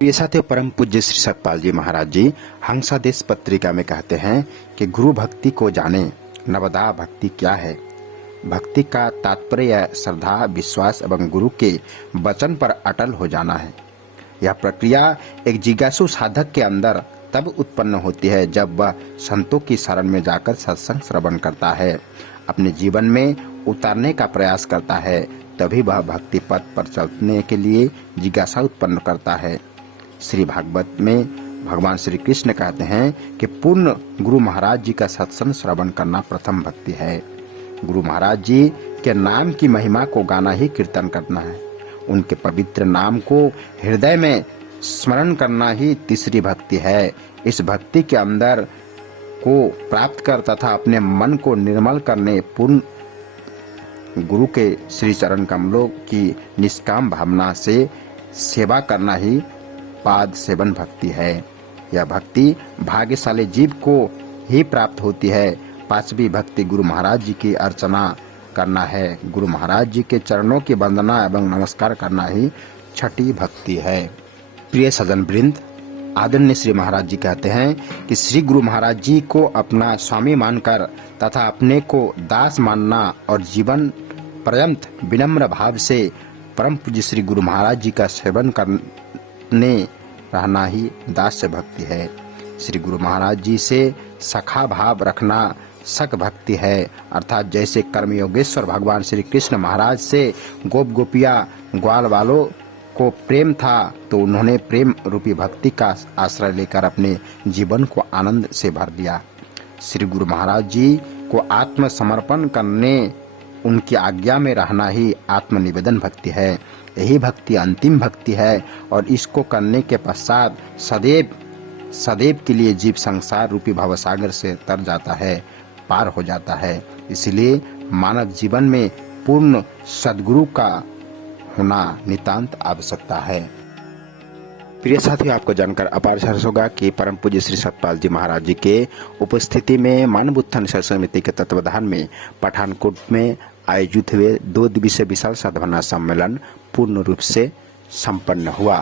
प्रिय साथियों, परम पूज्य श्री सतपाल जी महाराज जी हंसादेश पत्रिका में कहते हैं कि गुरु भक्ति को जाने। नवदा भक्ति क्या है? भक्ति का तात्पर्य श्रद्धा, विश्वास एवं गुरु के वचन पर अटल हो जाना है। यह प्रक्रिया एक जिज्ञासु साधक के अंदर तब उत्पन्न होती है जब वह संतों की शरण में जाकर सत्संग श्रवण करता है, अपने जीवन में उतारने का प्रयास करता है। तभी वह भक्ति पथ पर चलने के लिए जिज्ञासा उत्पन्न करता है। श्री भागवत में भगवान श्री कृष्ण कहते हैं कि पूर्ण गुरु महाराज जी का सत्संग श्रवण करना प्रथम भक्ति है। गुरु महाराज जी के नाम की महिमा को गाना ही कीर्तन करना है। उनके पवित्र नाम को हृदय में स्मरण करना ही तीसरी भक्ति है। इस भक्ति के अंदर को प्राप्त कर तथा अपने मन को निर्मल करने पूर्ण गुरु के श्री चरण कमलों की निष्काम भावना से सेवा करना ही पाद सेवन भक्ति है। यह भक्ति भाग्यशाली जीव को ही प्राप्त होती है। पांचवी भक्ति गुरु महाराज जी की अर्चना करना है। गुरु महाराज जी के चरणों की वंदना एवं नमस्कार करना ही छठी भक्ति है। प्रिय सज्जन वृंद, आदरणीय श्री महाराज जी कहते हैं कि श्री गुरु महाराज जी को अपना स्वामी मानकर तथा अपने को दास मानना और जीवन पर्यंत विनम्र भाव से परम पूज्य श्री गुरु महाराज जी का सेवन करने रहना ही दास्य भक्ति है। श्री गुरु महाराज जी से सखा भाव रखना सख भक्ति है। अर्थात जैसे कर्मयोगेश्वर भगवान श्री कृष्ण महाराज से गोप गोपिया ग्वाल वालों को प्रेम था, तो उन्होंने प्रेम रूपी भक्ति का आश्रय लेकर अपने जीवन को आनंद से भर दिया। श्री गुरु महाराज जी को आत्मसमर्पण करने, उनकी आज्ञा में रहना ही आत्मनिवेदन भक्ति है। यही भक्ति अंतिम भक्ति है और इसको करने के पश्चात सदैव के लिए जीव संसार रूपी भवसागर से तर जाता है, पार हो जाता है। इसलिए मानव जीवन में पूर्ण सद्गुरु का होना नितांत आवश्यकता है। प्रिय साथियों, आपको जानकर अपार हर्ष होगा कि परम पूज्य श्री सतपाल जी महाराज जी के उपस्थिति में मानव उत्थान समिति के तत्वाधान में पठानकोट में आयोजित हुए 2 दिवसीय विशाल साधना सम्मेलन पूर्ण रूप से संपन्न हुआ।